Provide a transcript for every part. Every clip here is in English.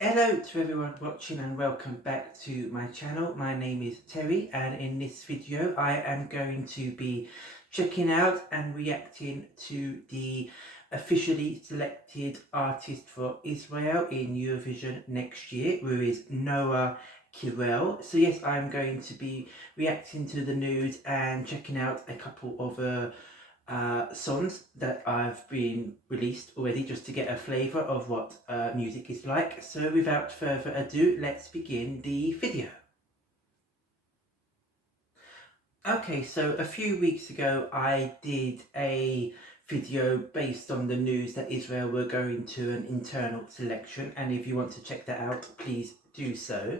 Hello to everyone watching and welcome back to my channel. My name is Terry and in this video I am going to be checking out and reacting to the officially selected artist for Israel in Eurovision next year, who is Noa Kirel. So yes, I'm going to be reacting to the news and checking out a couple of songs that I've been released already, just to get a flavour of what music is like. So without further ado, let's begin the video. Okay, so a few weeks ago I did a video based on the news that Israel were going to an internal selection, and if you want to check that out, please do so.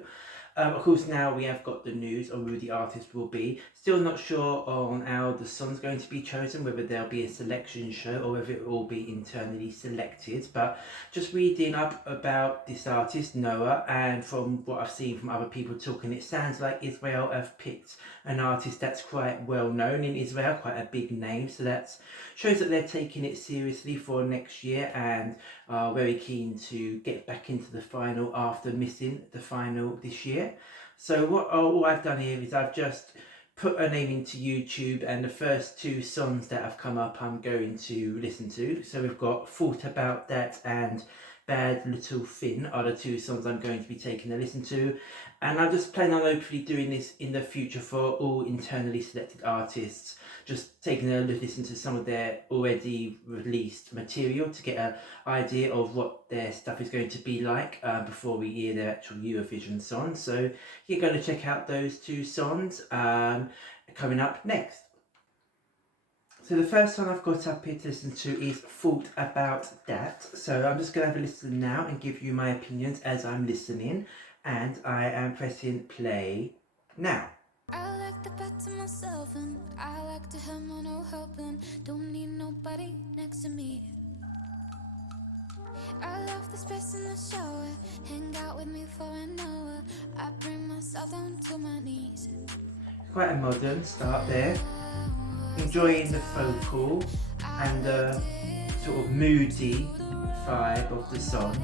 Of course, now we have got the news on who the artist will be. Still not sure on how the song's going to be chosen, whether there'll be a selection show or whether it will be internally selected. But just reading up about this artist, Noah, and from what I've seen from other people talking, it sounds like Israel have picked an artist that's quite well known in Israel, quite a big name. So that shows that they're taking it seriously for next year and are very keen to get back into the final after missing the final this year. So all I've done here is I've just put a name into YouTube, and the first two songs that have come up I'm going to listen to. So we've got Thought About That and Bad Little Thing are the two songs I'm going to be taking a listen to, and I'm just planning on hopefully doing this in the future for all internally selected artists, just taking a listen to some of their already released material to get an idea of what their stuff is going to be like before we hear their actual Eurovision song. So you're going to check out those two songs coming up next. So the first one I've got up here to listen to is Thought About That. So I'm just going to have a listen now and give you my opinions as I'm listening. And I am pressing play now. I like the back to myself and I like to have no helping. Don't need nobody next to me. I love the space in the shower. Hang out with me for an hour. I bring myself down to my knees. Quite a modern start there. Enjoying the vocal and the sort of moody vibe of the song.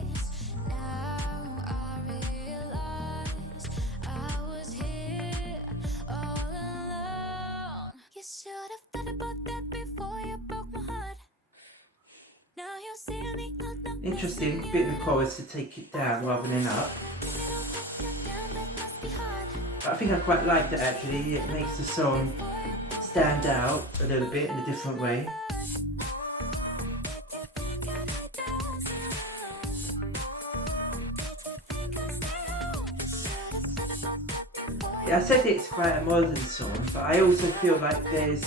Interesting bit in the chorus to take it down rather than up. But I think I quite liked it actually. It makes the song stand out a little bit in a different way. Yeah, I said it's quite a modern song, but I also feel like there's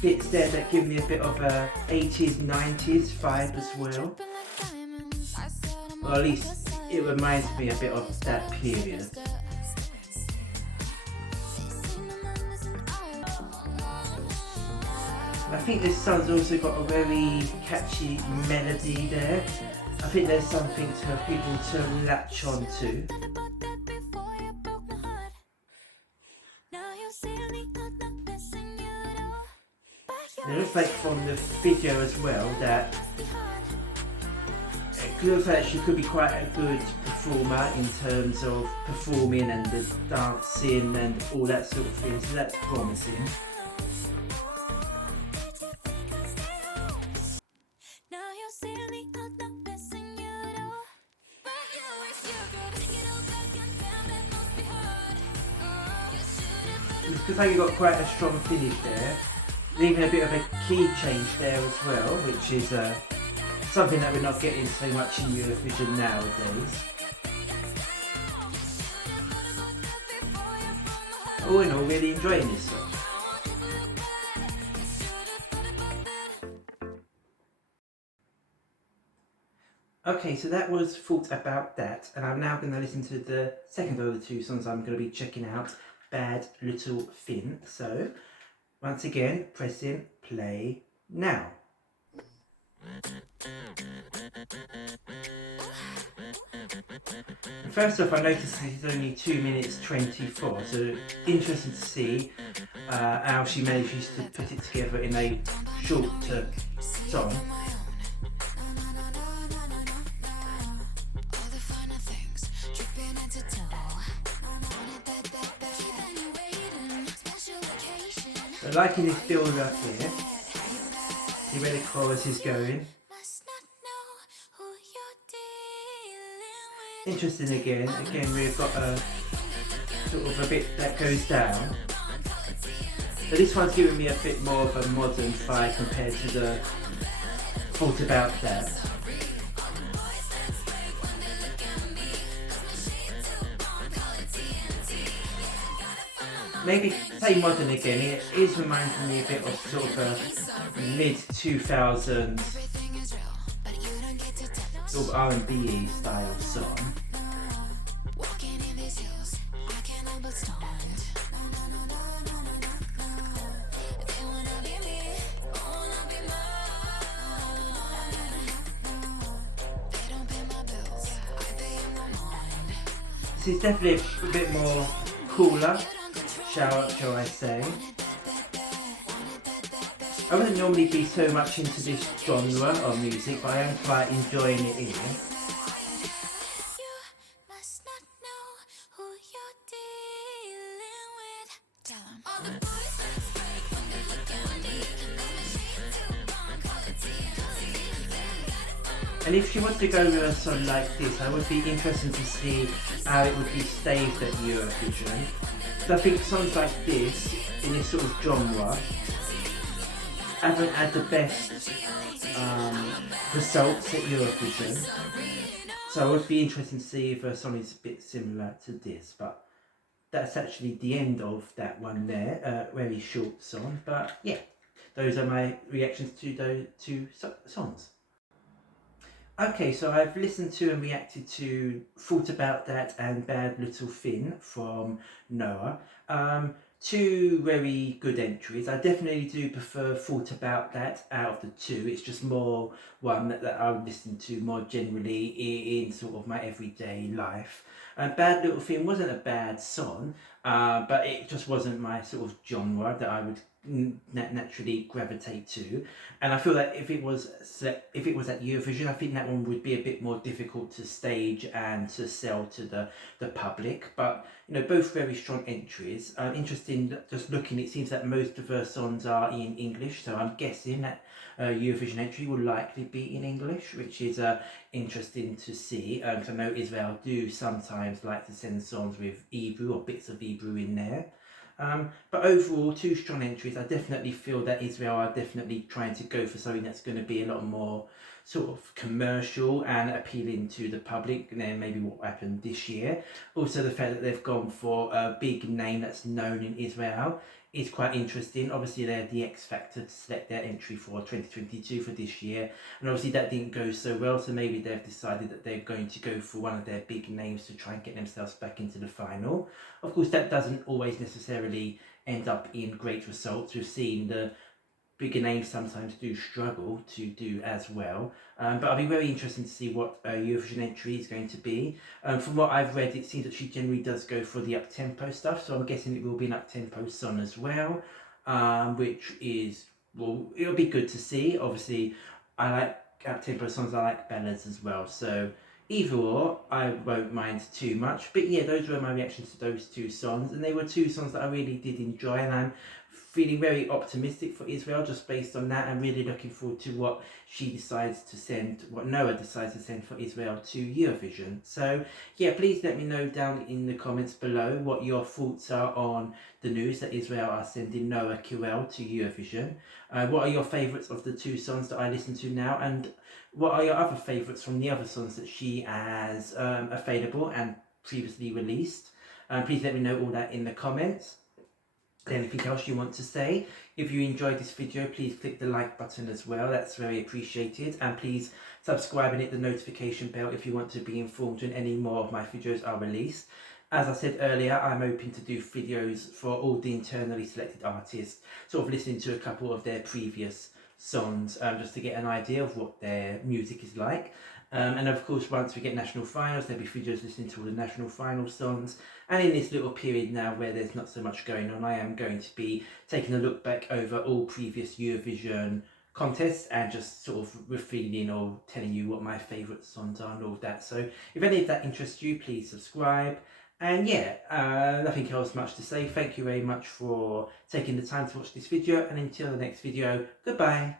bits there that give me a bit of a 80s, 90s vibe as well. Or at least it reminds me a bit of that period. I think this song's also got a very catchy melody there. I think there's something for people to latch on to. It looks like from the video as well that it looks like she could be quite a good performer in terms of performing and the dancing and all that sort of thing, so that's promising. It looks like you got quite a strong finish there, leaving a bit of a key change there as well, which is something that we're not getting so much in Eurovision nowadays. All in all, really enjoying this song. Okay, so that was Thought About That, and I'm now going to listen to the second of the two songs I'm going to be checking out, Bad Little Thing. So, once again, pressing play now. First off, I noticed it's only 2 minutes 24, so interesting to see how she manages to put it together in a shorter song. liking this build up here. See where the chorus is going. Interesting again. Again, we've got a sort of a bit that goes down. So this one's giving me a bit more of a modern vibe compared to the Thought About That. Maybe say modern again, it is reminding me a bit of sort of a mid-2000s sort of R&B style song. This is definitely a bit more cooler, shall I say. I wouldn't normally be so much into this genre of music, but I am quite enjoying it here. And if she was to go with a song like this, I would be interested to see how it would be staged at Eurovision. So I think songs like this, in this sort of genre, haven't had the best results at Eurovision. So I would be interested to see if a song is a bit similar to this. But that's actually the end of that one there. Very short song. But yeah, those are my reactions to those two songs. Okay, so I've listened to and reacted to Thought About That and Bad Little Thing from Noa. Two very good entries. I definitely do prefer Thought About That out of the two. It's just more one that I would listen to more generally in sort of my everyday life. Bad Little Thing wasn't a bad song, but it just wasn't my sort of genre that I would naturally gravitate to. And I feel that if it was at Eurovision, I think that one would be a bit more difficult to stage and to sell to the public. But you know, both very strong entries. Interesting, just looking, it seems that most of her songs are in English, so I'm guessing that Eurovision entry will likely be in English, which is interesting to see. I know Israel do sometimes like to send songs with Hebrew or bits of Hebrew in there. But overall, two strong entries. I definitely feel that Israel are definitely trying to go for something that's going to be a lot more sort of commercial and appealing to the public than maybe what happened this year. Also, the fact that they've gone for a big name that's known in Israel is quite interesting. Obviously, they had the X Factor to select their entry for 2022 for this year, and obviously that didn't go so well, so maybe they've decided that they're going to go for one of their big names to try and get themselves back into the final. Of course, that doesn't always necessarily end up in great results. We've seen the bigger names sometimes do struggle to do as well. But I'll be very interested to see what Eurovision entry is going to be. From what I've read, it seems that she generally does go for the up-tempo stuff, so I'm guessing it will be an up-tempo song as well, which is, well, it'll be good to see. Obviously, I like up-tempo songs, I like ballads as well, so either or, I won't mind too much. But yeah, those were my reactions to those two songs, and they were two songs that I really did enjoy, and I'm feeling very optimistic for Israel just based on that. I'm really looking forward to what she decides to send, what Noa decides to send for Israel to Eurovision. So yeah, please let me know down in the comments below what your thoughts are on the news that Israel are sending Noa Kirel to Eurovision. What are your favourites of the two songs that I listen to now, and what are your other favourites from the other songs that she has available and previously released? Please let me know all that in the comments. Anything else you want to say? If you enjoyed this video, please click the like button as well, that's very appreciated, and please subscribe and hit the notification bell if you want to be informed when any more of my videos are released. As I said earlier, I'm hoping to do videos for all the internally selected artists, sort of listening to a couple of their previous songs, just to get an idea of what their music is like. And of course, once we get national finals, there'll be videos listening to all the national final songs. And in this little period now where there's not so much going on, I am going to be taking a look back over all previous Eurovision contests and just sort of revealing or telling you what my favourite songs are and all of that. So if any of that interests you, please subscribe And yeah, nothing else much to say. Thank you very much for taking the time to watch this video, and until the next video, goodbye.